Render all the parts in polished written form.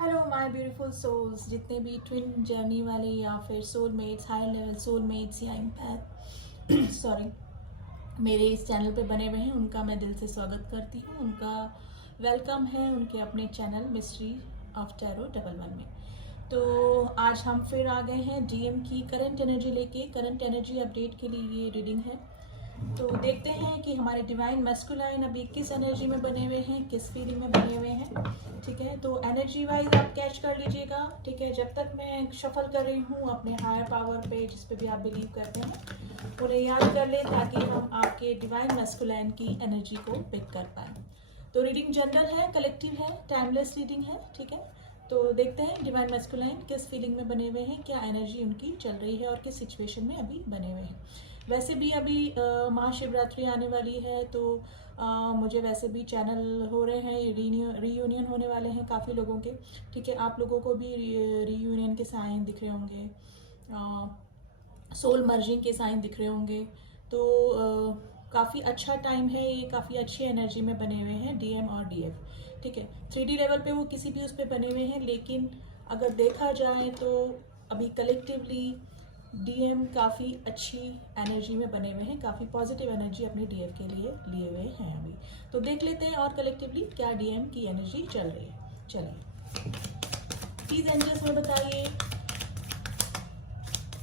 Hello my beautiful souls, जितने भी twin journey वाले या फिर सोलमेट्स, हाई लेवल सोलमेट्स या एम्पैथ सॉरी मेरे इस चैनल पे बने हुए हैं, उनका मैं दिल से स्वागत करती हूँ। उनका वेलकम है उनके अपने चैनल मिस्ट्री ऑफ टैरो 11 में। तो आज हम फिर आ गए हैं डीएम की करंट एनर्जी लेके। करंट एनर्जी अपडेट के लिए ये रीडिंग है। तो देखते हैं कि हमारे डिवाइन मैस्कुलाइन अभी किस एनर्जी में बने हुए हैं, किस फीलिंग में बने हुए हैं। ठीक है, तो एनर्जी वाइज आप कैच कर लीजिएगा। ठीक है, जब तक मैं शफल कर रही हूँ अपने हायर पावर पे, जिस पे भी आप बिलीव करते हैं, उन्हें याद कर लें ताकि हम आपके डिवाइन मैस्कुलाइन की एनर्जी को पिक कर पाए। तो रीडिंग जनरल है, कलेक्टिव है, टाइमलेस रीडिंग है। ठीक है, तो देखते हैं डिवाइन मैस्कुलाइन किस फीलिंग में बने हुए हैं, क्या एनर्जी उनकी चल रही है और किस सिचुएशन में अभी बने हुए हैं। वैसे भी अभी महाशिवरात्रि आने वाली है, तो मुझे वैसे भी चैनल हो रहे हैं, रीयूनियन होने वाले हैं काफ़ी लोगों के। ठीक है, आप लोगों को भी रीयूनियन के साइन दिख रहे होंगे, सोल मर्जिंग के साइन दिख रहे होंगे। तो काफ़ी अच्छा टाइम है ये, काफ़ी अच्छी एनर्जी में बने हुए हैं डीएम और डीएफ। ठीक है, 3D लेवल पे वो किसी भी उस पर बने हुए हैं, लेकिन अगर देखा जाए तो अभी कलेक्टिवली डीएम काफ़ी अच्छी एनर्जी में बने हुए हैं, काफ़ी पॉजिटिव एनर्जी अपनी डीएफ के लिए लिए हुए हैं अभी। तो देख लेते हैं और कलेक्टिवली क्या डीएम की एनर्जी चल रही है। चलिए, प्लीज एंजल्स में बताइए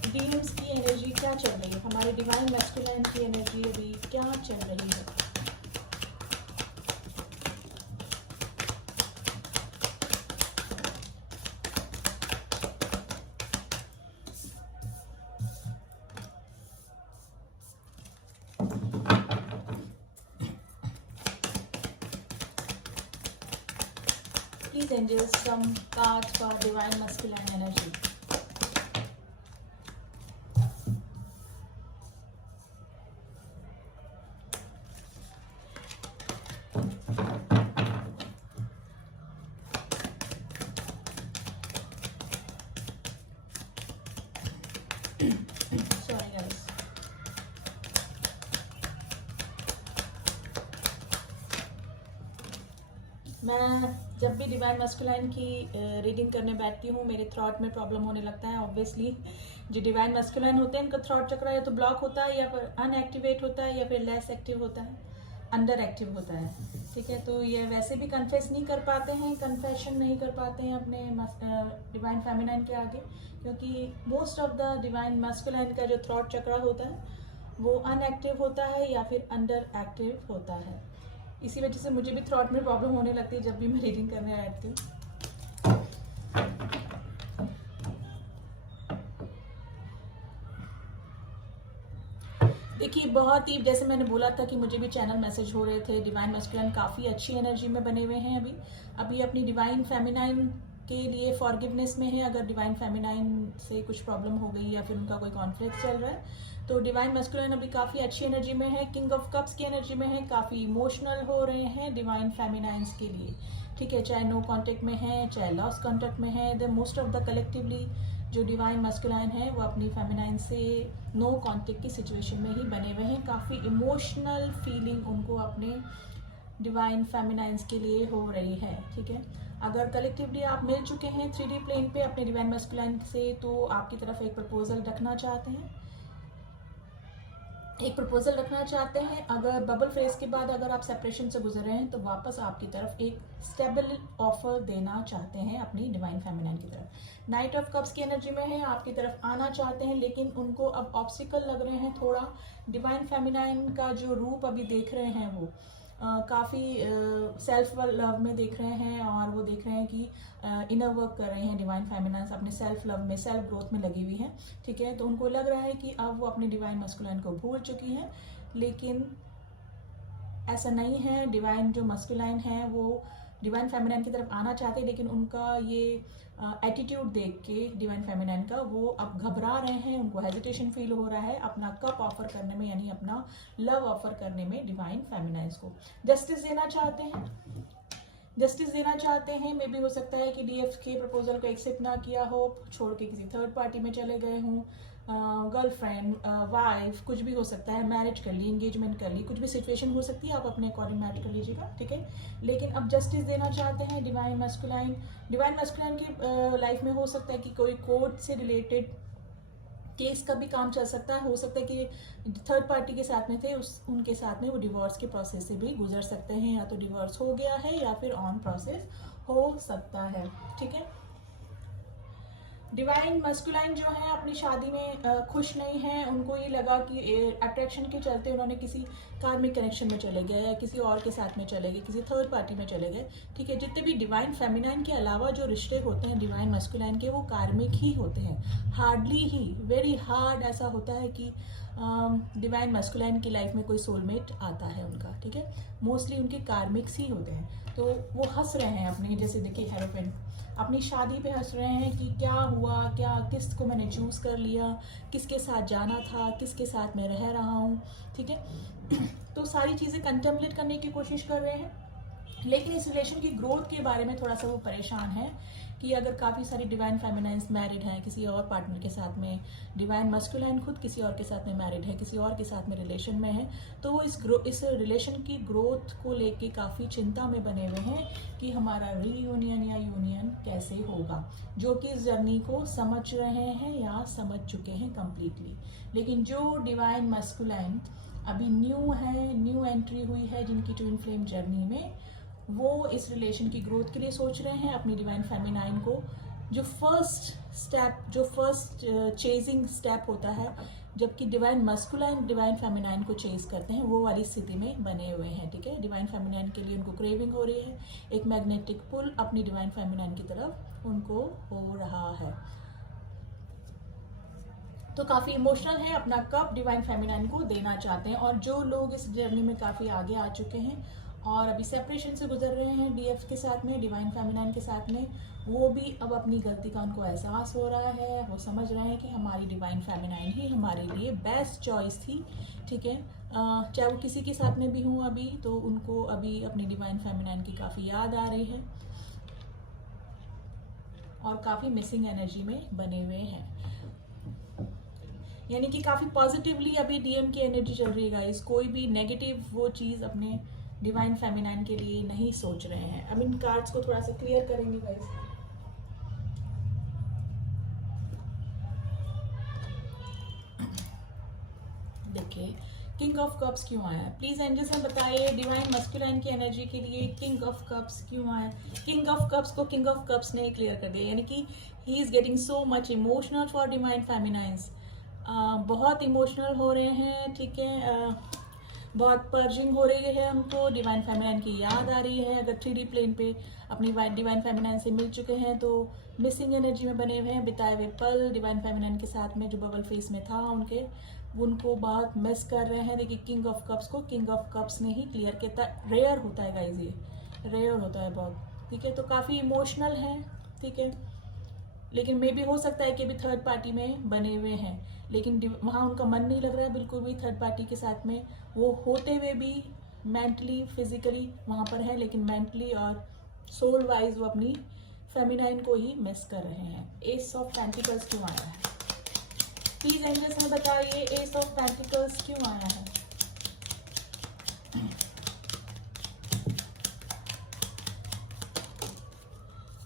डीएम्स की एनर्जी क्या चल रही है, हमारे डिवाइन मैस्कुलाइन की एनर्जी अभी क्या चल रही है। Please angels, some cards for divine masculine energy. Sorry guys. मैं जब भी डिवाइन मैस्कुलाइन की रीडिंग करने बैठती हूँ, मेरे थ्रॉट में प्रॉब्लम होने लगता है। ऑब्वियसली जो डिवाइन मैस्कुलाइन होते हैं, इनका थ्रॉट चक्र या तो ब्लॉक होता है, या फिर अनएक्टिवेट होता है, या फिर लेस एक्टिव होता है, अंडर एक्टिव होता है। ठीक है, तो ये वैसे भी कन्फेस नहीं कर पाते हैं, कन्फेशन नहीं कर पाते हैं अपने डिवाइन फेमिनाइन के आगे, क्योंकि most of the divine masculine का जो थ्रॉट चक्र होता है वो अनएक्टिव होता है या फिर अंडर एक्टिव होता है। इसी वजह से मुझे भी थ्रॉट में प्रॉब्लम होने लगती है जब भी मैं रीडिंग करने बैठती हूँ। देखिए, बहुत ही जैसे मैंने बोला था कि मुझे भी चैनल मैसेज हो रहे थे, डिवाइन मैस्कुलाइन काफ़ी अच्छी एनर्जी में बने हुए हैं अभी। अभी अपनी डिवाइन फेमिनाइन के लिए फॉरगिवनेस में है। अगर डिवाइन फेमिनाइन से कुछ प्रॉब्लम हो गई या फिर उनका कोई कॉन्फ्लिक्ट चल रहा है, तो डिवाइन मैस्कुलाइन अभी काफ़ी अच्छी एनर्जी में है, किंग ऑफ कप्स की एनर्जी में है, काफ़ी इमोशनल हो रहे हैं डिवाइन फेमिनाइंस के लिए। ठीक है, चाहे नो कॉन्टेक्ट में है, चाहे लॉस कॉन्टेक्ट में है, the most of the collectively जो डिवाइन मैस्कुलाइन है वो अपनी फेमिनाइन से नो कॉन्टेक्ट की सिचुएशन में ही बने हुए हैं। काफ़ी इमोशनल फीलिंग उनको अपने डिवाइन फेमिनाइंस के लिए हो रही है। ठीक है, अगर कलेक्टिवली आप मिल चुके हैं 3D प्लेन पे अपने डिवाइन मैस्कुलाइन से, तो आपकी तरफ एक प्रपोजल रखना चाहते हैं, अगर बबल फेज के बाद अगर आप सेपरेशन से गुजर रहे हैं, तो वापस आपकी तरफ एक स्टेबल ऑफर देना चाहते हैं अपनी डिवाइन फेमिनाइन की तरफ। नाइट ऑफ कप्स की एनर्जी में है, आपकी तरफ आना चाहते हैं, लेकिन उनको अब ऑब्स्टिकल लग रहे हैं थोड़ा। डिवाइन फेमिनाइन का जो रूप अभी देख रहे हैं वो काफ़ी सेल्फ लव में देख रहे हैं, और वो देख रहे हैं कि इनर वर्क कर रहे हैं डिवाइन फेमिनाइंस, अपने सेल्फ लव में, सेल्फ ग्रोथ में लगी हुई हैं। ठीक है, तो उनको लग रहा है कि अब वो अपने डिवाइन मस्कुलाइन को भूल चुकी हैं, लेकिन ऐसा नहीं है। डिवाइन जो मस्कुलाइन है वो डिवाइन फेमिनाइन की तरफ आना चाहते हैं, लेकिन उनका ये एटीट्यूड देख के डिवाइन फेमिनाइन का, वो अब घबरा रहे हैं, उनको हेजिटेशन फील हो रहा है अपना कप ऑफर करने में, यानी अपना लव ऑफर करने में डिवाइन फेमिनाइंस को। जस्टिस देना चाहते हैं, मे भी हो सकता है कि डीएफ के प्रपोजल को एक्सेप्ट ना किया हो, छोड़ के किसी थर्ड पार्टी में चले गए हों, गर्लफ्रेंड, वाइफ, कुछ भी हो सकता है, मैरिज कर ली, एंगेजमेंट कर ली, कुछ भी सिचुएशन हो सकती है, आप अपने अकॉर्डिंग मैरिज कर लीजिएगा, ठीक है। लेकिन अब जस्टिस देना चाहते हैं डिवाइन मैस्कुलाइन। डिवाइन मैस्कुलाइन की लाइफ में हो सकता है कि कोई कोर्ट से रिलेटेड केस का भी काम चल सकता है, हो सकता है कि थर्ड पार्टी के साथ में थे, उनके साथ में वो डिवोर्स के प्रोसेस से भी गुजर सकते हैं, या तो डिवोर्स हो गया है या फिर ऑन प्रोसेस हो सकता है, ठीक है। डिवाइन मस्कुलाइन जो है अपनी शादी में खुश नहीं है, उनको ये लगा कि अट्रैक्शन के चलते उन्होंने किसी कार्मिक कनेक्शन में चले गए या किसी और के साथ में चले गए, किसी थर्ड पार्टी में चले गए, ठीक है। जितने भी डिवाइन फेमिनाइन के अलावा जो रिश्ते होते हैं डिवाइन मस्कुलाइन के, वो कार्मिक ही होते हैं। हार्डली ही, वेरी हार्ड ऐसा होता है कि डिवाइन मस्कुलाइन की लाइफ में कोई सोलमेट आता है उनका, ठीक है। मोस्टली उनके कार्मिक्स ही होते हैं। तो वो हंस रहे हैं अपने, जैसे देखिए हेरोपिन अपनी शादी पे हंस रहे हैं कि क्या हुआ, क्या किस को मैंने चूज़ कर लिया, किसके साथ जाना था, किसके साथ मैं रह रहा हूँ, ठीक है। तो सारी चीज़ें कंटेम्पलेट करने की कोशिश कर रहे हैं, लेकिन इस रिलेशन की ग्रोथ के बारे में थोड़ा सा वो परेशान है कि अगर काफ़ी सारी डिवाइन फेमिनाइन्स मैरिड हैं किसी और पार्टनर के साथ में, डिवाइन मस्कुलाइन खुद किसी और के साथ में मैरिड है, किसी और के साथ में रिलेशन में है, तो वो इस रिलेशन की ग्रोथ को लेके काफ़ी चिंता में बने हुए हैं कि हमारा रीयूनियन या यूनियन कैसे होगा, जो कि इस जर्नी को समझ रहे हैं या समझ चुके हैं कम्प्लीटली। लेकिन जो डिवाइन मस्कुलाइन अभी न्यू है, न्यू एंट्री हुई है जिनकी ट्विन फ्लेम जर्नी में, वो इस रिलेशन की ग्रोथ के लिए सोच रहे हैं अपनी डिवाइन फेमिनाइन को। जो फर्स्ट चेजिंग स्टेप होता है, जबकि डिवाइन मस्कुलाइन डिवाइन फेमिनाइन को चेज करते हैं, वो वाली स्थिति में बने हुए हैं, ठीक है। डिवाइन फेमिनाइन के लिए उनको क्रेविंग हो रही है, एक मैग्नेटिक पुल अपनी डिवाइन फेमिनाइन की तरफ उनको हो रहा है। तो काफ़ी इमोशनल है, अपना कप डिवाइन फेमिनाइन को देना चाहते हैं। और जो लोग इस जर्नी में काफ़ी आगे आ चुके हैं और अभी सेपरेशन से गुजर रहे हैं डीएफ के साथ में, डिवाइन फेमिनाइन के साथ में, वो भी अब अपनी गलती का उनको एहसास हो रहा है। वो समझ रहे हैं कि हमारी डिवाइन फेमिनाइन ही हमारे लिए बेस्ट चॉइस थी, ठीक है। चाहे वो किसी के साथ में भी हूँ अभी, तो उनको अभी अपनी डिवाइन फेमिनाइन की काफ़ी याद आ रही है और काफ़ी मिसिंग एनर्जी में बने हुए हैं, यानी कि काफ़ी पॉजिटिवली अभी डीएम की एनर्जी चल रही है गाइस। कोई भी नेगेटिव वो चीज़ अपने डिवाइन फेमिनाइन के लिए नहीं सोच रहे हैं। अब इन कार्ड्स को थोड़ा सा क्लियर करेंगे गाइस। देखिए किंग ऑफ कप्स क्यों आया है, प्लीज एंजल्स में बताइए डिवाइन मस्कुलाइन की एनर्जी के लिए किंग ऑफ कप्स क्यों आया। किंग ऑफ कप्स को किंग ऑफ कप्स ने क्लियर कर दिया, यानी कि he is getting so much emotional for divine feminines. बहुत इमोशनल हो रहे हैं, ठीक है। बहुत पर्जिंग हो रही है, हमको डिवाइन फेमिनाइन की याद आ रही है। अगर 3D प्लेन पे अपनी डिवाइन फेमिनाइन से मिल चुके हैं तो मिसिंग एनर्जी में बने हुए हैं। बिताए हुए पल डिवाइन फेमिनाइन के साथ में जो बबल फेस में था उनको बहुत मिस कर रहे हैं। देखिए किंग ऑफ कप्स को किंग ऑफ कप्स ने ही क्लियर किया। रेयर होता है गाइज, ये रेयर होता है बहुत, ठीक है। तो काफ़ी इमोशनल है, ठीक है। लेकिन मे भी हो सकता है कि अभी थर्ड पार्टी में बने हुए हैं, लेकिन वहाँ उनका मन नहीं लग रहा है बिल्कुल भी थर्ड पार्टी के साथ में। वो होते हुए भी मेंटली फिजिकली वहाँ पर है, लेकिन मेंटली और सोल वाइज वो अपनी फेमिनाइन को ही मिस कर रहे हैं। एस ऑफ पेंटिकल्स क्यों आया है, प्लीज एंजल्स में बताइए एस ऑफ पेंटिकल्स क्यों आया है।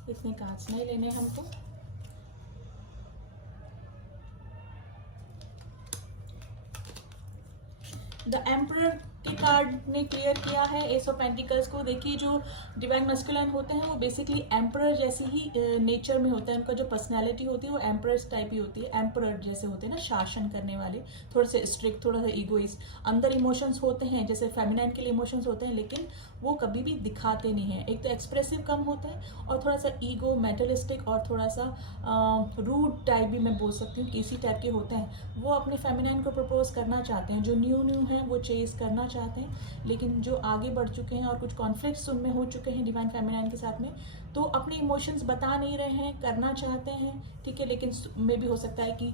इतने कार्ड्स नहीं लेने हमको। द एम्परर के कार्ड ने क्लियर किया है एस ऑफ पेंटिकल्स को। देखिए जो डिवाइन मस्कुलाइन होते हैं वो बेसिकली एम्परर जैसी ही नेचर में होता है। उनका जो पर्सनैलिटी होती है वो एम्परर्स टाइप ही होती है। एम्परर जैसे होते हैं ना, शासन करने वाले, थोड़े से स्ट्रिक्ट, थोड़ा सा ईगोइस्ट। अंदर इमोशंस होते हैं जैसे फेमिनाइन के लिए इमोशंस होते हैं, लेकिन वो कभी भी दिखाते नहीं हैं। एक तो एक्सप्रेसिव कम होता है और थोड़ा सा ईगो, मेटलिस्टिक और थोड़ा सा रूड टाइप भी मैं बोल सकती हूँ, किसी टाइप के होते हैं। वो अपने फेमिनाइन को प्रपोज करना चाहते हैं, जो न्यू हैं वो चेज करना चाहते हैं, लेकिन जो आगे बढ़ चुके हैं और कुछ कॉन्फ्लिक्ट्स उनमें हो चुके हैं डिवाइन फेमिनाइन के साथ में, तो अपने इमोशंस बता नहीं रहे हैं, करना चाहते हैं, ठीक है। लेकिन मे भी हो सकता है कि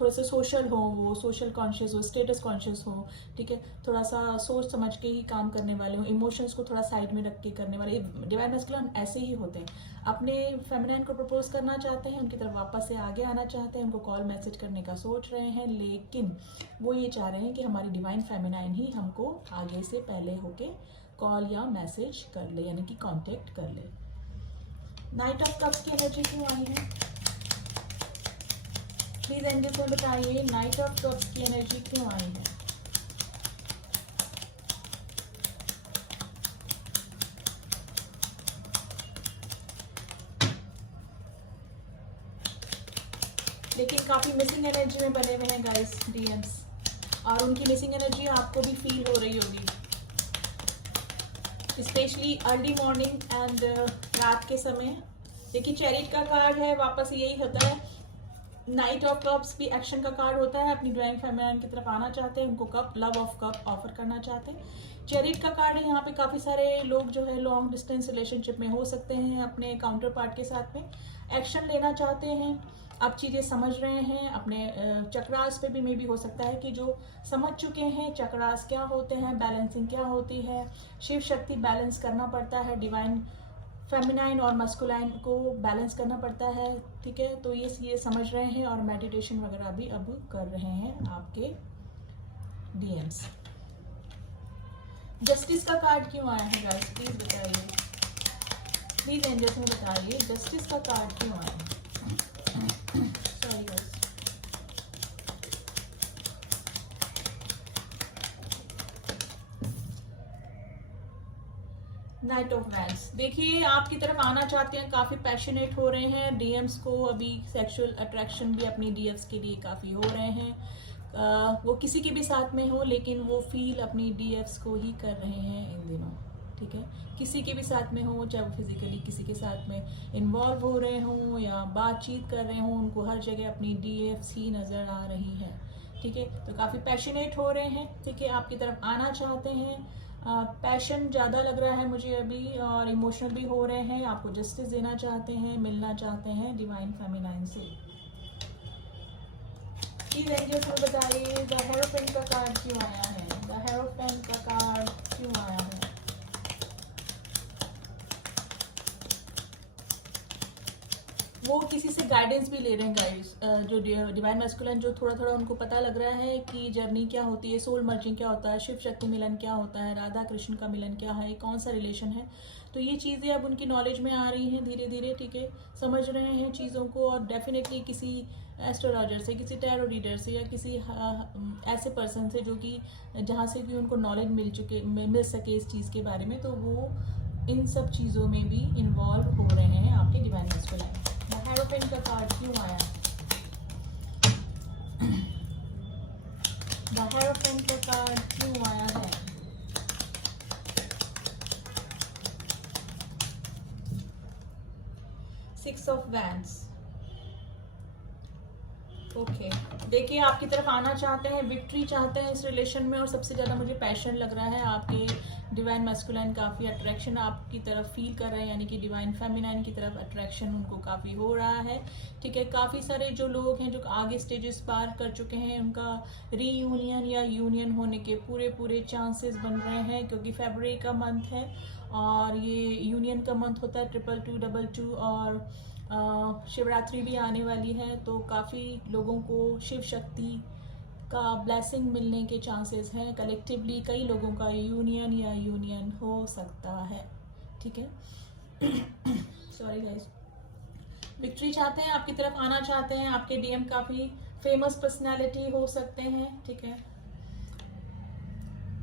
थोड़े से सोशल हो, वो सोशल कॉन्शियस हो, स्टेटस कॉन्शियस हो, ठीक है, थोड़ा सा सोच समझ के ही काम करने वाले हो, इमोशंस को थोड़ा साइड में रख के करने वाले। डिवाइन मैस्कुलिन ऐसे ही होते हैं, अपने फेमिनाइन को प्रपोज करना चाहते हैं, उनकी तरफ वापस से आगे आना चाहते हैं, उनको कॉल मैसेज करने का सोच रहे हैं, लेकिन वो ये चाह रहे हैं कि हमारी डिवाइन फेमिनाइन ही हमको आगे से पहले होके कॉल या मैसेज कर ले, यानी कि कांटेक्ट कर ले। नाइट ऑफ कप्स की एनर्जी क्यों आई है? प्लीज एंजल्स में बताइए नाइट ऑफ कप्स की एनर्जी क्यों आई है? लेकिन काफी मिसिंग एनर्जी में बने हुए हैं गाइस डीएम्स, और उनकी मिसिंग एनर्जी आपको भी फील हो रही होगी, स्पेशली अर्ली मॉर्निंग एंड रात के समय। देखिए चैरिट का कार्ड है, वापस यही होता है। नाइट ऑफ कप्स भी एक्शन का कार्ड होता है, अपनी डिवाइन फेमिनाइन की तरफ आना चाहते हैं, उनको cup love of cup offer करना चाहते हैं। चैरिट का कार्ड है, यहाँ पे काफ़ी सारे लोग जो है लॉन्ग डिस्टेंस रिलेशनशिप में हो सकते हैं, अपने काउंटर पार्ट के साथ में एक्शन लेना चाहते हैं, आप चीज़ें समझ रहे हैं, अपने चक्रास पे भी मे भी हो सकता है कि जो समझ चुके हैं चक्रास क्या होते हैं, बैलेंसिंग क्या होती है, शिव शक्ति बैलेंस करना पड़ता है, डिवाइन फेमिनाइन और मस्कुलाइन को बैलेंस करना पड़ता है, ठीक है। तो ये समझ रहे हैं और मेडिटेशन वगैरह भी अब कर रहे हैं आपके डीएम्स। जस्टिस का कार्ड क्यों आया है गाइस, प्लीज बताइए, प्लीज एंजल्स में बताइए जस्टिस का कार्ड क्यों आया है? Sorry guys, night of wands. देखिए आपकी तरफ आना चाहते हैं, काफी पैशनेट हो रहे हैं डीएम्स को, अभी सेक्सुअल अट्रैक्शन भी अपनी डीएम्स के लिए काफी हो रहे हैं। वो किसी के भी साथ में हो, लेकिन वो फील अपनी डीएम्स को ही कर रहे हैं इन दिनों, ठीक है। किसी के भी साथ में हो, चाहे वो फिजिकली किसी के साथ में इन्वॉल्व हो रहे हों या बातचीत कर रहे हों, उनको हर जगह अपनी डीएम्स ही नजर आ रही है, ठीक है। तो काफी पैशनेट हो रहे हैं, ठीक है, आपकी तरफ आना चाहते हैं, पैशन ज़्यादा लग रहा है मुझे अभी, और इमोशनल भी हो रहे हैं, आपको जस्टिस देना चाहते हैं, मिलना चाहते हैं डिवाइन फेमिनाइन से। प्लीज एंजल्स में बताइए द हेरोफेंट का कार्ड क्यों आया है? द हेरोफेंट का कार्ड क्यों आया है? वो किसी से गाइडेंस भी ले रहे हैं गाइस, जो डिवाइन मैस्कुलिन, जो थोड़ा थोड़ा उनको पता लग रहा है कि जर्नी क्या होती है, सोल मर्जिंग क्या होता है, शिव शक्ति मिलन क्या होता है, राधा कृष्ण का मिलन क्या है, कौन सा रिलेशन है। तो ये चीज़ें अब उनकी नॉलेज में आ रही हैं धीरे धीरे, ठीक है, समझ रहे हैं चीज़ों को, और डेफिनेटली किसी एस्ट्रोलॉजर से, किसी टैरो रीडर से, या किसी ऐसे पर्सन से जो कि जहाँ से भी उनको नॉलेज मिल सके इस चीज़ के बारे में, तो वो इन सब चीज़ों में भी इन्वॉल्व हो रहे हैं आपके डिवाइन मैस्कुलिन। हेरोफेंट का कार्ड क्यों आया? द हेरोफेंट का कार्ड क्यों आया है? Six of wands. ओके, देखिए आपकी तरफ आना चाहते हैं, विक्ट्री चाहते हैं इस रिलेशन में, और सबसे ज़्यादा मुझे पैशन लग रहा है, आपके डिवाइन मैस्कुलाइन काफ़ी अट्रैक्शन आपकी तरफ फील कर रहे हैं, यानी कि डिवाइन फेमिनाइन की तरफ अट्रैक्शन उनको काफ़ी हो रहा है, ठीक है। काफ़ी सारे जो लोग हैं जो आगे स्टेजेस पार कर चुके हैं, उनका रीयूनियन या यूनियन होने के पूरे चांसेस बन रहे हैं, क्योंकि फरवरी का मंथ है और ये यूनियन का मंथ होता है, 222 और शिवरात्रि भी आने वाली है, तो काफ़ी लोगों को शिव शक्ति का ब्लेसिंग मिलने के चांसेस हैं। कलेक्टिवली कई लोगों का यूनियन हो सकता है, ठीक है। Sorry guys. विक्ट्री चाहते हैं, आपकी तरफ आना चाहते हैं, आपके डीएम काफ़ी फेमस पर्सनालिटी हो सकते हैं, ठीक है,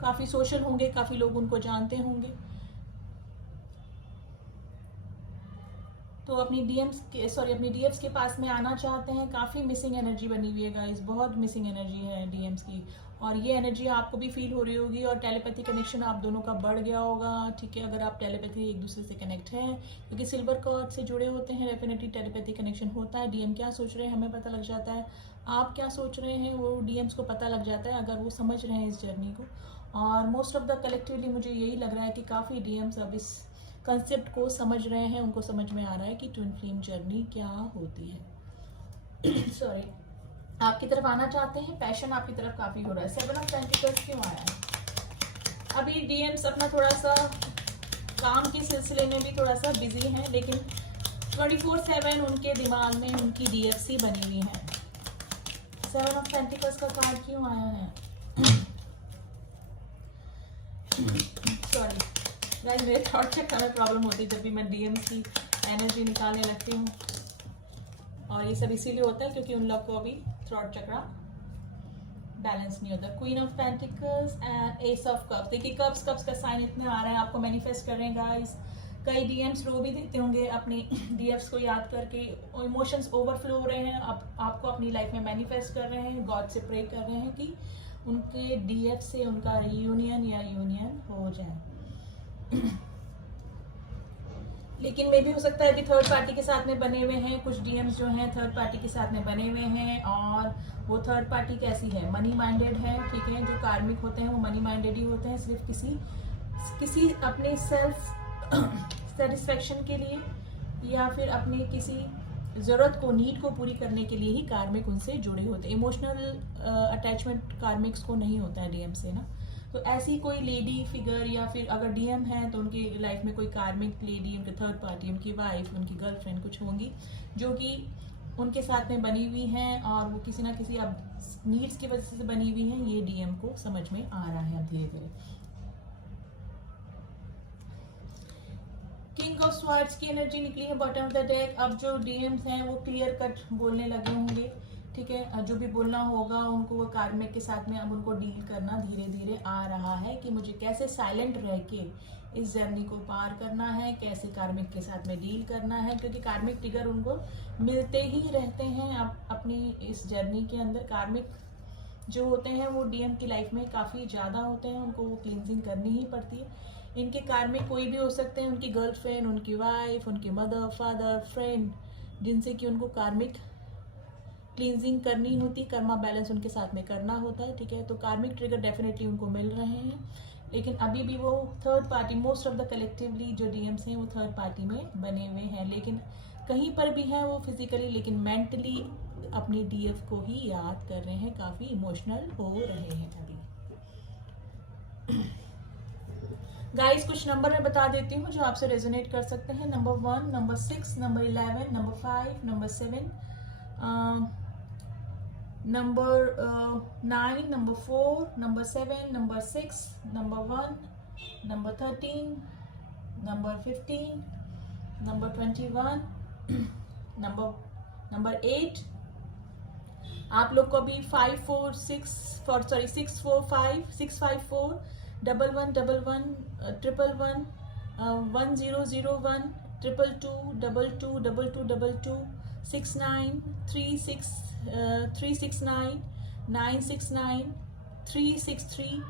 काफ़ी सोशल होंगे, काफ़ी लोग उनको जानते होंगे, तो अपनी डीएम्स के पास में आना चाहते हैं। काफ़ी मिसिंग एनर्जी बनी हुई है गाइस, बहुत मिसिंग एनर्जी है डीएम्स की, और ये एनर्जी आपको भी फील हो रही होगी, और टेलीपैथी कनेक्शन आप दोनों का बढ़ गया होगा, ठीक है, अगर आप टेलीपैथी एक दूसरे से कनेक्ट हैं, क्योंकि सिल्वर कॉर्ड से जुड़े होते हैं, डेफिनेटली टेलीपैथी कनेक्शन होता है। डीएम क्या सोच रहे हैं हमें पता लग जाता है, आप क्या सोच रहे हैं वो डीएम्स को पता लग जाता है, अगर वो समझ रहे हैं इस जर्नी को। और मोस्ट ऑफ द कलेक्टिवली मुझे यही लग रहा है कि काफ़ी डीएम्स अब इस कंसेप्ट को समझ रहे हैं, उनको समझ में आ रहा है कि ट्विन फ्लेम जर्नी क्या होती है। सॉरी। आपकी तरफ आना चाहते हैं, पैशन आपकी तरफ काफ़ी हो रहा है। 7 ऑफ पेंटिकल्स क्यों आया है? अभी डीएम्स अपना थोड़ा सा काम के सिलसिले में भी थोड़ा सा बिजी हैं, लेकिन 24/7 उनके दिमाग में उनकी डीएफसी बनी हुई है। 7 ऑफ पेंटिकल्स का कार्ड क्यों आया है? सॉरी गाइस, मेरे थॉट चक्र में प्रॉब्लम होती है जब भी मैं डीएम्स की एनर्जी निकालने लगती हूँ, और ये सब इसीलिए होता है क्योंकि उन लोग को अभी थ्रॉट चक्रा बैलेंस नहीं होता। Queen of pentacles and S of cups. देखिए कप्स का साइन इतने आ रहे हैं, आपको मैनिफेस्ट कर रहे हैं गाइस। कई डीएम्स रो भी देते होंगे अपनी डीएफ्स को याद करके, इमोशंस ओवरफ्लो हो रहे हैं, आपको अपनी लाइफ में मैनिफेस्ट कर रहे हैं, गॉड से प्रे कर रहे हैं कि उनके डीएफ से उनका रीयूनियन या यूनियन हो जाए। लेकिन मे भी हो सकता है अभी थर्ड पार्टी के साथ में बने हुए हैं, कुछ डीएम्स जो हैं थर्ड पार्टी के साथ में बने हुए हैं, और वो थर्ड पार्टी कैसी है? मनी माइंडेड है, ठीक है। जो कार्मिक होते हैं वो मनी माइंडेड ही होते हैं, सिर्फ किसी अपने सेल्फ सेटिस्फेक्शन के लिए या फिर अपने किसी ज़रूरत को, नीड को पूरी करने के लिए ही कार्मिक उनसे जुड़े होते हैं। इमोशनल अटैचमेंट कार्मिक्स को नहीं होता है डीएम से ना। तो ऐसी कोई लेडी फिगर या फिर अगर डीएम है तो उनकी लाइफ में कोई कार्मिक लेडी, उनके थर्ड पार्टी, उनकी वाइफ, उनकी गर्लफ्रेंड कुछ होंगी जो कि उनके साथ में बनी हुई हैं, और वो किसी ना किसी अब नीड्स की वजह से बनी हुई हैं। ये डीएम को समझ में आ रहा है अब धीरे धीरे। किंग ऑफ स्वार्ड्स की एनर्जी निकली है बॉटम ऑफ द डेक। अब जो डीएम्स हैं वो क्लियर कट बोलने लगे होंगे, ठीक है। जो भी बोलना होगा उनको वो कार्मिक के साथ में अब उनको डील करना धीरे धीरे आ रहा है कि मुझे कैसे साइलेंट रह के इस जर्नी को पार करना है, कैसे कार्मिक के साथ में डील करना है, क्योंकि कार्मिक ट्रिगर उनको मिलते ही रहते हैं। अब अपनी इस जर्नी के अंदर कार्मिक जो होते हैं वो डीएम की लाइफ में काफ़ी ज़्यादा होते हैं, उनको वो क्लींजिंग करनी ही पड़ती है। इनके कार्मिक कोई भी हो सकते हैं, उनकी गर्लफ्रेंड, उनकी वाइफ, उनकी मदर, फादर, फ्रेंड, जिनसे कि उनको कार्मिक क्लींजिंग करनी होती, कर्मा बैलेंस उनके साथ में करना होता है, ठीक है। तो कार्मिक ट्रिगर डेफिनेटली उनको मिल रहे हैं, लेकिन अभी भी वो third party, most of the collectively जो डीएम्स हैं वो थर्ड पार्टी में बने हुए हैं, लेकिन कहीं पर भी हैं वो फिजिकली, लेकिन मेंटली अपनी डीएफ को ही याद कर रहे हैं, काफ़ी इमोशनल हो रहे हैं अभी। गाइस कुछ नंबर मैं बता देती हूँ जो आपसे रेजोनेट कर सकते हैं। Number 1, number 6, number 11, number 5, number 7, number 9, number 4, number 7, number 6, number 1, number 13, number 15, number 21, number 8। आप लोग को अभी 6, 4, 5, 654 1111 111 1001 222 2222 69 36 369 969 363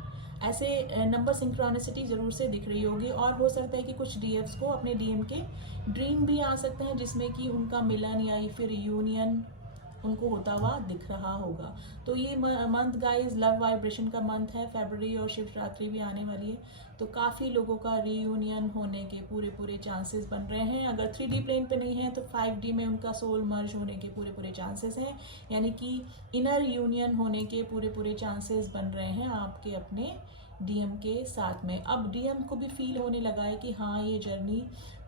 ऐसे नंबर सिंक्रोनिसिटी ज़रूर से दिख रही होगी। और हो सकता है कि कुछ डीएफ्स को अपने डीएम के ड्रीम भी आ सकते हैं, जिसमें कि उनका मिलन या फिर यूनियन उनको होता हुआ दिख रहा होगा। तो ये मंथ गाइस लव वाइब्रेशन का मंथ है, फरवरी और शिवरात्रि भी आने वाली है, तो काफ़ी लोगों का रीयूनियन होने के पूरे चांसेस बन रहे हैं। अगर 3D प्लेन पे नहीं है तो 5D में उनका सोल मर्ज होने के पूरे चांसेस हैं, यानी कि इनर यूनियन होने के पूरे चांसेस बन रहे हैं आपके अपने डीएम के साथ में। अब डीएम को भी फील होने लगा है कि हाँ ये जर्नी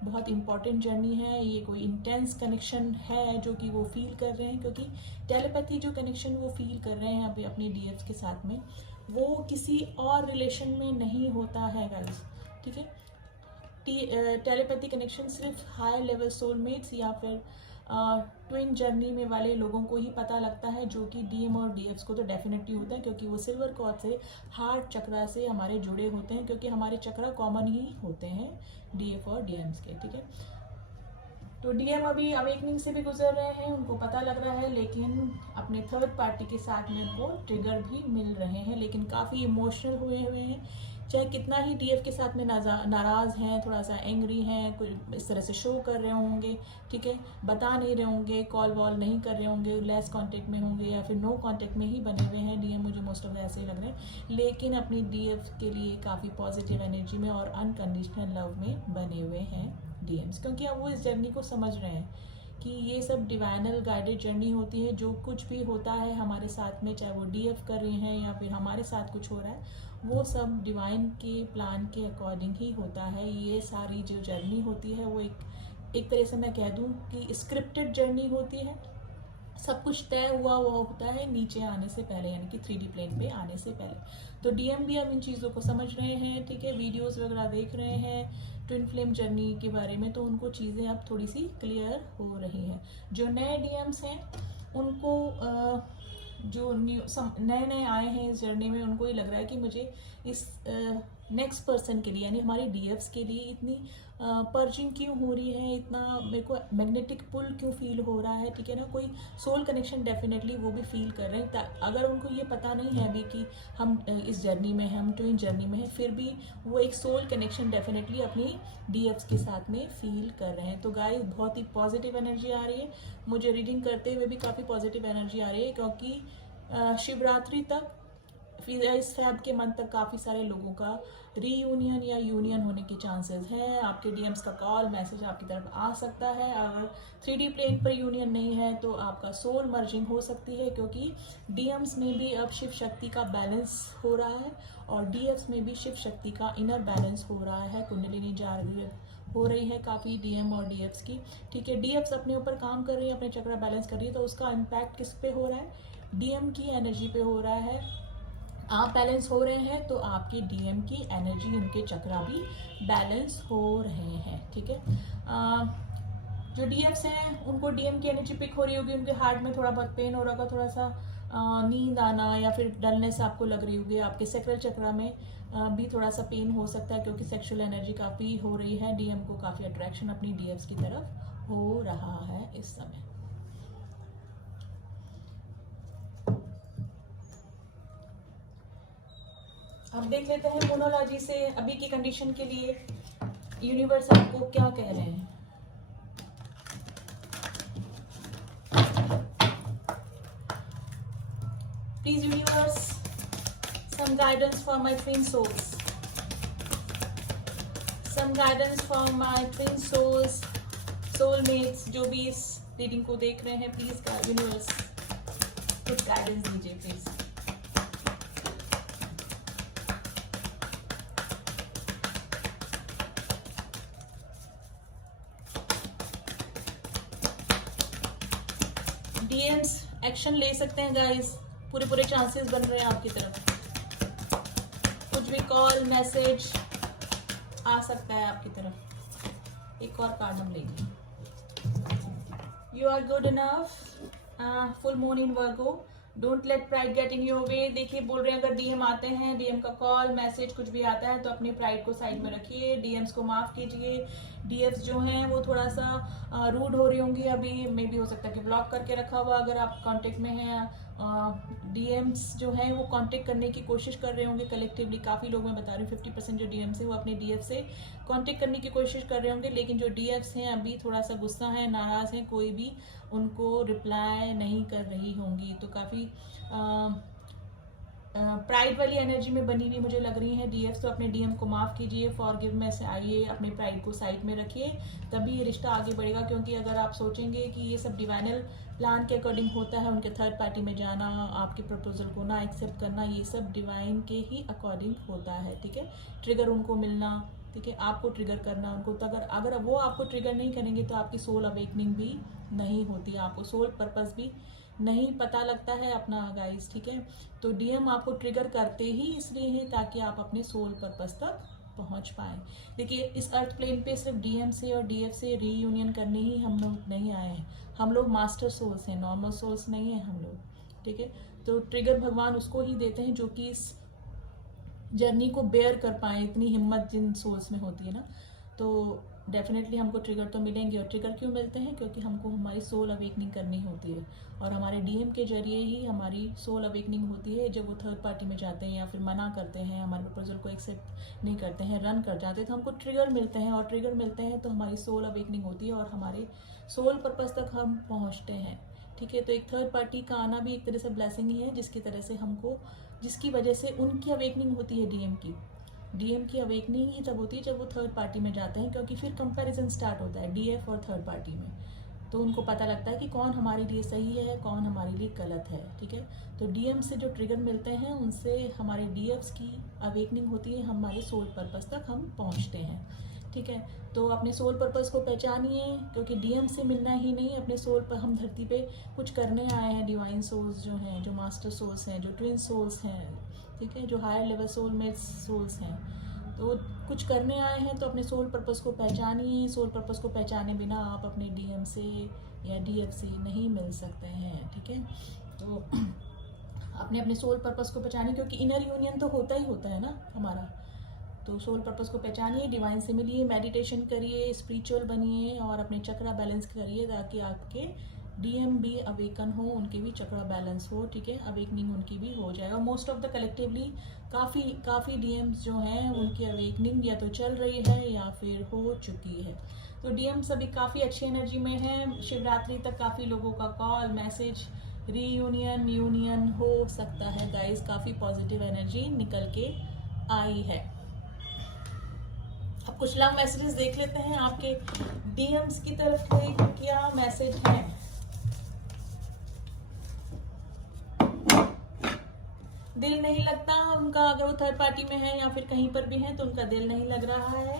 बहुत इंपॉर्टेंट जर्नी है, ये कोई इंटेंस कनेक्शन है जो कि वो फील कर रहे हैं, क्योंकि टेलीपैथी जो कनेक्शन वो फील कर रहे हैं अभी अपने डीएफ के साथ में, वो किसी और रिलेशन में नहीं होता है गाइस, ठीक है। टेलीपैथी कनेक्शन सिर्फ हायर लेवल सोलमेट्स या फिर ट्विन जर्नी में वाले लोगों को ही पता लगता है, जो कि डीएम और डीएफ्स को तो डेफिनेटली होता है, क्योंकि वो सिल्वर कॉर्ड से हार्ट चक्रा से हमारे जुड़े होते हैं, क्योंकि हमारे चक्रा कॉमन ही होते हैं डीएफ और डीएम्स के, ठीक है। तो डीएम अभी अवेकनिंग से भी गुजर रहे हैं, उनको पता लग रहा है, लेकिन अपने थर्ड पार्टी के साथ में उनको ट्रिगर भी मिल रहे हैं, लेकिन काफ़ी इमोशनल हुए हैं। चाहे कितना ही डीएफ के साथ में नाराज़ हैं, थोड़ा सा एंग्री हैं, कुछ इस तरह से शो कर रहे होंगे, ठीक है, बता नहीं रहे होंगे, कॉल वॉल नहीं कर रहे होंगे, लेस कांटेक्ट में होंगे या फिर नो कांटेक्ट में ही बने हुए हैं डीएम, मुझे मोस्ट ऑफ ऐसे ही लग रहे हैं, लेकिन अपनी डीएफ के लिए काफ़ी पॉजिटिव एनर्जी में और अनकंडीशनल लव में बने हुए हैं डीएम्स, क्योंकि अब वो इस जर्नी को समझ रहे हैं कि ये सब डिवाइनल गाइडेड जर्नी होती है। जो कुछ भी होता है हमारे साथ में, चाहे वो डीएफ कर रहे हैं या फिर हमारे साथ कुछ हो रहा है, वो सब डिवाइन के प्लान के अकॉर्डिंग ही होता है। ये सारी जो जर्नी होती है वो एक तरह से मैं कह दूं कि स्क्रिप्टेड जर्नी होती है। सब कुछ तय हुआ हुआ होता है नीचे आने से पहले, यानी कि 3D प्लेन पे आने से पहले। तो डीएम भी अब इन चीज़ों को समझ रहे हैं, ठीक है, वीडियोस वगैरह देख रहे हैं ट्विन फ्लेम जर्नी के बारे में, तो उनको चीज़ें अब थोड़ी सी क्लियर हो रही हैं। जो नए डीएम्स हैं उनको जो नए नए आए हैं इस जर्नी में, उनको ये लग रहा है कि मुझे इस नेक्स्ट पर्सन के लिए, यानी हमारे डीएफ्स के लिए इतनी पर्जिंग क्यों हो रही है, इतना मेरे को मैग्नेटिक पुल क्यों फील हो रहा है, ठीक है ना। कोई सोल कनेक्शन डेफिनेटली वो भी फील कर रहे हैं। अगर उनको ये पता नहीं है अभी कि हम इस जर्नी में हैं, हम ट्विन जर्नी में हैं, फिर भी वो एक सोल कनेक्शन डेफिनेटली अपनी डीएफ्स के साथ में फील कर रहे हैं। तो गाइस बहुत ही पॉजिटिव एनर्जी आ रही है। मुझे रीडिंग करते हुए भी काफ़ी पॉजिटिव एनर्जी आ रही है, क्योंकि शिवरात्रि तक, फिर इस फैब के मंथ तक काफ़ी सारे लोगों का रीयूनियन या यूनियन होने के चांसेस हैं। आपके डीएम्स का कॉल मैसेज आपकी तरफ आ सकता है। अगर 3D प्लेन पर यूनियन नहीं है तो आपका सोल मर्जिंग हो सकती है, क्योंकि डीएम्स में भी अब शिव शक्ति का बैलेंस हो रहा है और डीएफ्स में भी शिव शक्ति का इनर बैलेंस हो रहा है। कुंडलिनी जागृत हो रही है काफ़ी डीएम और डीएफ्स की, ठीक है। डीएफ्स अपने ऊपर काम कर रही है, अपने चक्र बैलेंस कर रही है, तो उसका इम्पैक्ट किस पे हो रहा है, डीएम की एनर्जी पे हो रहा है। आप बैलेंस हो रहे हैं तो आपके डीएम की एनर्जी, उनके चक्रा भी बैलेंस हो रहे हैं, ठीक है। जो डीएफ्स हैं उनको डीएम की एनर्जी पिक हो रही होगी, उनके हार्ट में थोड़ा बहुत पेन हो रहा होगा, थोड़ा सा नींद आना या फिर डलनेस आपको लग रही होगी। आपके सेक्रल चक्रा में भी थोड़ा सा पेन हो सकता है, क्योंकि सेक्सुअल एनर्जी काफ़ी हो रही है। डीएम को काफ़ी अट्रैक्शन अपनी डीएफ्स की तरफ हो रहा है इस समय। अब देख लेते हैं मोनोलॉजी से अभी की कंडीशन के लिए यूनिवर्स आपको क्या कह रहे हैं। Please universe, some guidance for my twin souls, some guidance for my twin souls, soulmates जो भी इस रीडिंग को देख रहे हैं, प्लीज यूनिवर्स कुछ गाइडेंस दीजिए प्लीज। डीएम्स एक्शन ले सकते हैं गाइस, पूरे चांसेस बन रहे हैं आपकी तरफ। कुछ भी कॉल मैसेज आ सकता है आपकी तरफ। एक और कार्ड हम लेंगे। You are good enough, full moon in Virgo, don't let pride get in your way. देखिए बोल रहे हैं अगर डीएम आते हैं, डीएम का कॉल मैसेज कुछ भी आता है, तो अपनी प्राइड को साइड में रखिए, डीएम्स को माफ कीजिए। डीएफ्स जो हैं वो थोड़ा सा रूड हो रही होंगी अभी, मे भी हो सकता है कि ब्लॉक करके रखा हुआ अगर आप कांटेक्ट में हैं। डीएम्स जो हैं वो कांटेक्ट करने की कोशिश कर रहे होंगे कलेक्टिवली। काफ़ी लोग मैं बता रही हूँ 50% जो डीएम्स हैं वो अपने डीएफ से कांटेक्ट करने की कोशिश कर रहे होंगे, लेकिन जो डीएफ्स हैं अभी थोड़ा सा गुस्सा है, नाराज़ हैं, कोई भी उनको रिप्लाई नहीं कर रही होंगी। तो काफ़ी प्राइड वाली एनर्जी में बनी हुई मुझे लग रही है डीएफ। तो अपने डीएम को माफ़ कीजिए, फॉरगिवनेस से आइए, अपने प्राइड को साइड में रखिए, तभी ये रिश्ता आगे बढ़ेगा। क्योंकि अगर आप सोचेंगे कि ये सब डिवाइनल प्लान के अकॉर्डिंग होता है, उनके थर्ड पार्टी में जाना, आपके प्रपोजल को ना एक्सेप्ट करना, ये सब डिवाइन के ही अकॉर्डिंग होता है, ठीक है। ट्रिगर उनको मिलना, ठीक है, आपको ट्रिगर करना उनको, तो अगर वो आपको ट्रिगर नहीं करेंगे तो आपकी सोल अवेकनिंग भी नहीं होती, आपको सोल पर्पस भी नहीं पता लगता है अपना गाइस, ठीक है। तो डीएम आपको ट्रिगर करते ही इसलिए हैं ताकि आप अपने सोल पर्पस तक पहुंच पाए। देखिए इस अर्थ प्लेन पे सिर्फ डीएम से और डीएफ से रीयूनियन करने ही हम लोग नहीं आए हैं। हम लोग मास्टर सोल्स हैं, नॉर्मल सोल्स नहीं हैं हम लोग, ठीक है। तो ट्रिगर भगवान उसको ही देते हैं जो कि इस जर्नी को बेयर कर पाए, इतनी हिम्मत जिन सोल्स में होती है ना। तो डेफिनेटली हमको ट्रिगर तो मिलेंगे। और ट्रिगर क्यों मिलते हैं, क्योंकि हमको हमारी सोल अवेकनिंग करनी होती है, और हमारे डीएम के जरिए ही हमारी सोल अवेकनिंग होती है। जब वो थर्ड पार्टी में जाते हैं या फिर मना करते हैं, हमारे प्रपोजल को एक्सेप्ट नहीं करते हैं, रन कर जाते हैं, तो हमको ट्रिगर मिलते हैं, और ट्रिगर मिलते हैं तो हमारी सोल अवेकनिंग होती है और हमारे सोल पर्पस तक हम पहुँचते हैं, ठीक है। तो एक थर्ड पार्टी का आना भी एक तरह से ब्लेसिंग ही है, जिसकी तरह से हमको, जिसकी वजह से उनकी अवेकनिंग होती है। डीएम की अवेकनिंग ही तब होती है जब वो थर्ड पार्टी में जाते हैं, क्योंकि फिर कंपैरिजन स्टार्ट होता है डीएफ और थर्ड पार्टी में। तो उनको पता लगता है कि कौन हमारे लिए सही है, कौन हमारे लिए गलत है, ठीक है। तो डीएम से जो ट्रिगर मिलते हैं उनसे हमारे डीएफ्स की अवेकनिंग होती है, हमारे सोल पर्पस तक हम पहुंचते हैं, ठीक है। तो अपने सोल पर्पस को पहचानिए, क्योंकि डीएम से मिलना ही नहीं, अपने सोल पर हम धरती पे कुछ करने आए हैं। डिवाइन सोल्स जो हैं, जो मास्टर सोल्स हैं, जो ट्विन सोल्स हैं, ठीक है, जो हायर लेवल सोलमेट्स सोल्स हैं, तो कुछ करने आए हैं। तो अपने सोल पर्पस को पहचानिए। सोल पर्पस को पहचाने बिना आप अपने डीएम से या डीएफ से नहीं मिल सकते हैं, ठीक है। तो अपने सोल पर्पस को पहचानिए, क्योंकि इनर यूनियन तो होता ही होता है ना हमारा। तो सोल पर्पस को पहचानिए, डिवाइन से मिलिए, मेडिटेशन करिए, स्पिरिचुअल बनिए और अपने चक्रा बैलेंस करिए, ताकि आपके डीएम भी अवेकन हो, उनके भी चक्रा बैलेंस हो, ठीक है, अवेकनिंग उनकी भी हो जाए। और मोस्ट ऑफ द कलेक्टिवली काफ़ी डीएम्स जो हैं उनकी अवेकनिंग या तो चल रही है या फिर हो चुकी है। तो डीएम्स अभी काफ़ी अच्छी एनर्जी में है। शिवरात्रि तक काफ़ी लोगों का कॉल, मैसेज, रीयूनियन, यूनियन हो सकता है गाइस। काफ़ी पॉजिटिव एनर्जी निकल के आई है। अब कुछ लव मैसेजेस देख लेते हैं, आपके डीएम्स की तरफ कोई क्या मैसेज है। दिल नहीं लगता उनका, अगर वो थर्ड पार्टी में है या फिर कहीं पर भी है तो उनका दिल नहीं लग रहा है।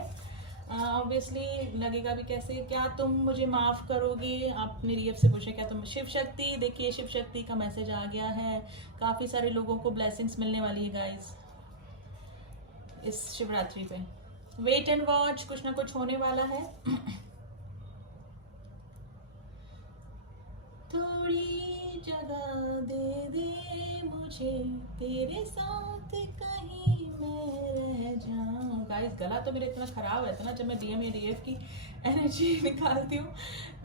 ऑब्वियसली लगेगा भी कैसे। क्या तुम मुझे माफ करोगे, आप मेरी एफ से पूछे, क्या तुम। शिव शक्ति, देखिए शिव शक्ति का मैसेज आ गया है। काफी सारे लोगों को ब्लेसिंग्स मिलने वाली है गाइस इस शिवरात्रि पे। वेट एंड वॉच, कुछ ना कुछ होने वाला है। थोड़ी जगह दे मुझे, तेरे साथ कहीं मैं रह जाऊं। गाइस गला तो मेरा इतना खराब रहता है ना जब मैं डीएम या डीएफ की एनर्जी निकालती हूँ।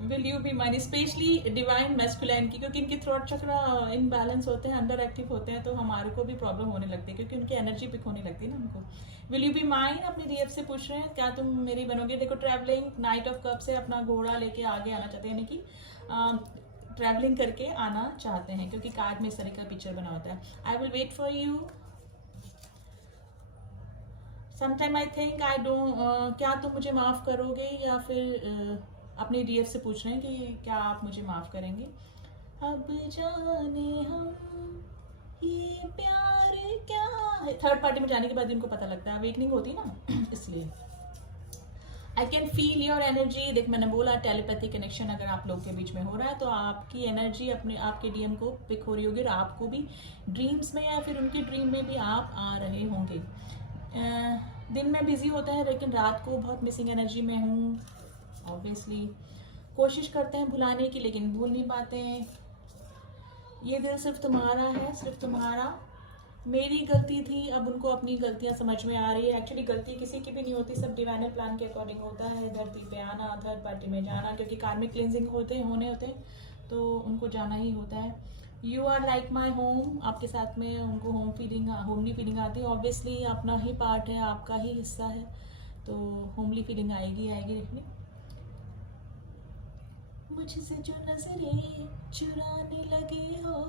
Will you be mine, specially divine masculine की, क्योंकि इनकी थ्रोट चक्रा इनबैलेंस होते हैं, अंडर एक्टिव होते हैं, तो हमारे को भी प्रॉब्लम होने लगती है, क्योंकि उनकी एनर्जी पिक होने लगती है ना हमको। विल यू बी माइन, अपने डीएफ से पूछ रहे हैं, क्या तुम मेरी बनोगे। देखो ट्रैवलिंग, नाइट ऑफ कप से अपना घोड़ा लेके आगे आना चाहते हैं, यानी कि ट्रैवलिंग करके आना चाहते हैं, क्योंकि कार्ड में इस तरह का पिक्चर बना होता है। I will wait for you sometime, I think I don't. क्या तुम मुझे माफ़ करोगे, या फिर अपनी डीएफ से पूछ रहे हैं कि क्या आप मुझे माफ़ करेंगे। अब जाने हम ये प्यार क्या है। थर्ड पार्टी में जाने के बाद इनको पता लगता है, अवेकनिंग होती है ना इसलिए। I can feel your energy. देख मैंने बोला टेलीपैथी कनेक्शन अगर आप लोग के बीच में हो रहा है तो आपकी एनर्जी अपने आपके डीएम को पिक हो रही होगी, और आपको भी ड्रीम्स में या फिर उनके ड्रीम में भी आप आ रहे होंगे। दिन में बिजी होता है, लेकिन रात को बहुत मिसिंग एनर्जी में हूँ। ऑब्वियसली कोशिश करते हैं भुलाने की, लेकिन भूल नहीं पाते हैं। ये दिल सिर्फ तुम्हारा है, सिर्फ तुम्हारा। मेरी गलती थी, अब उनको अपनी गलतियां समझ में आ रही है। एक्चुअली गलती किसी की भी नहीं होती, सब डिवाइनल प्लान के अकॉर्डिंग होता है। धरती पे आना, थर्ड पार्टी में जाना, क्योंकि कार्मिक क्लिनजिंग होते हैं तो उनको जाना ही होता है। You are like my home, आपके साथ में उनको होमली फीलिंग आती है। ऑब्वियसली अपना ही पार्ट है, आपका ही हिस्सा है, तो होमली फीलिंग आएगी देखने। मुझसे जो नजरें चुराने लगे हो,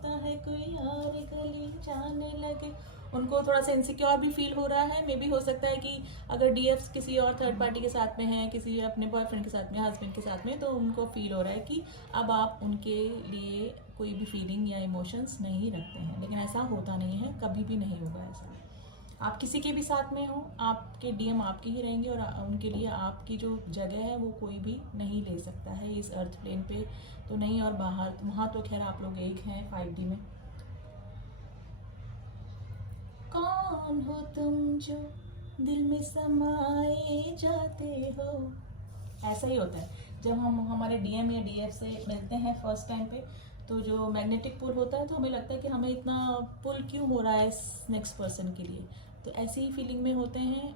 लगता है कोई और गली जाने लगे। उनको थोड़ा सा इनसिक्योर भी फील हो रहा है। मे बी हो सकता है कि अगर डीएफ किसी और थर्ड पार्टी के साथ में है, किसी अपने बॉयफ्रेंड के साथ में, हस्बैंड के साथ में, तो उनको फील हो रहा है कि अब आप उनके लिए कोई भी फीलिंग या इमोशंस नहीं रखते हैं। लेकिन ऐसा होता नहीं है, कभी भी नहीं होगा ऐसा। आप किसी के भी साथ में हो, आपके डीएम आपके ही रहेंगे, और उनके लिए आपकी जो जगह है वो कोई भी नहीं ले सकता है इस अर्थ प्लेन पे तो नहीं, और बाहर वहाँ तो खैर आप लोग एक हैं 5D में। कौन हो तुम जो दिल में समाए जाते हो। ऐसा ही होता है जब हम हमारे डीएम या डीएफ से मिलते हैं फर्स्ट टाइम पे, तो जो मैग्नेटिक पुल होता है, तो हमें लगता है कि हमें इतना पुल क्यों हो रहा है इस नेक्स्ट पर्सन के लिए। तो ऐसी ही फीलिंग में होते हैं।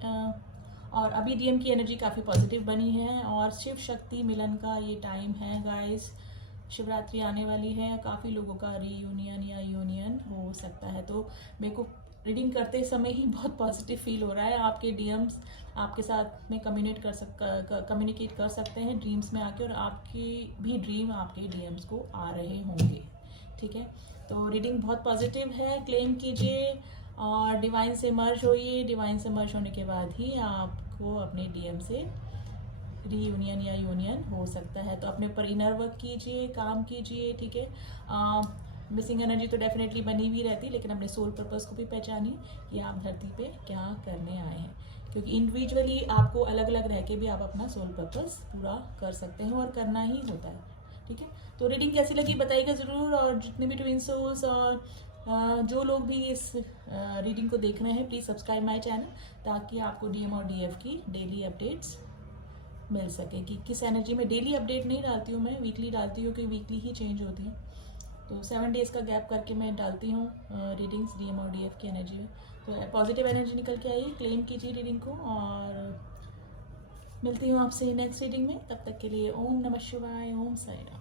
और अभी डीएम की एनर्जी काफ़ी पॉजिटिव बनी है, और शिव शक्ति मिलन का ये टाइम है गाइस। शिवरात्रि आने वाली है, काफ़ी लोगों का रीयूनियन या यूनियन हो सकता है। तो मेरे को रीडिंग करते समय ही बहुत पॉजिटिव फील हो रहा है। आपके डीएम्स आपके साथ में कम्युनिकेट कर सकते हैं ड्रीम्स में आके, और आपकी भी ड्रीम आपके डीएम्स को आ रहे होंगे, ठीक है। तो रीडिंग बहुत पॉजिटिव है, क्लेम कीजिए और डिवाइन से मर्ज होइए। डिवाइन से मर्ज होने के बाद ही आपको अपने डीएम से रीयूनियन या यूनियन हो सकता है। तो अपने ऊपर इनर वर्क कीजिए, काम कीजिए, ठीक है। मिसिंग एनर्जी तो डेफिनेटली बनी हुई रहती है, लेकिन अपने सोल पर्पस को भी पहचानिए कि आप धरती पे क्या करने आए हैं, क्योंकि इंडिविजुअली आपको अलग अलग रह के भी आप अपना सोल पर्पस पूरा कर सकते हैं और करना ही होता है, ठीक है। तो रीडिंग कैसी लगी बताइएगा ज़रूर, और जितने भी ट्विन सोल्स और जो लोग भी इस रीडिंग को देख रहे हैं, प्लीज़ सब्सक्राइब माय चैनल, ताकि आपको डीएम और डीएफ की डेली अपडेट्स मिल सके। कि किस एनर्जी में डेली अपडेट नहीं डालती हूँ मैं, वीकली डालती हूँ, क्योंकि वीकली ही चेंज होती है। तो 7 डेज़ का गैप करके मैं डालती हूँ रीडिंग्स डीएम और डीएफ की एनर्जी में। तो पॉजिटिव एनर्जी निकल के आइए, क्लेम कीजिए रीडिंग को, और मिलती हूँ आपसे नेक्स्ट रीडिंग में। तब तक के लिए ओम नमः शिवाय, ओम साईं राम।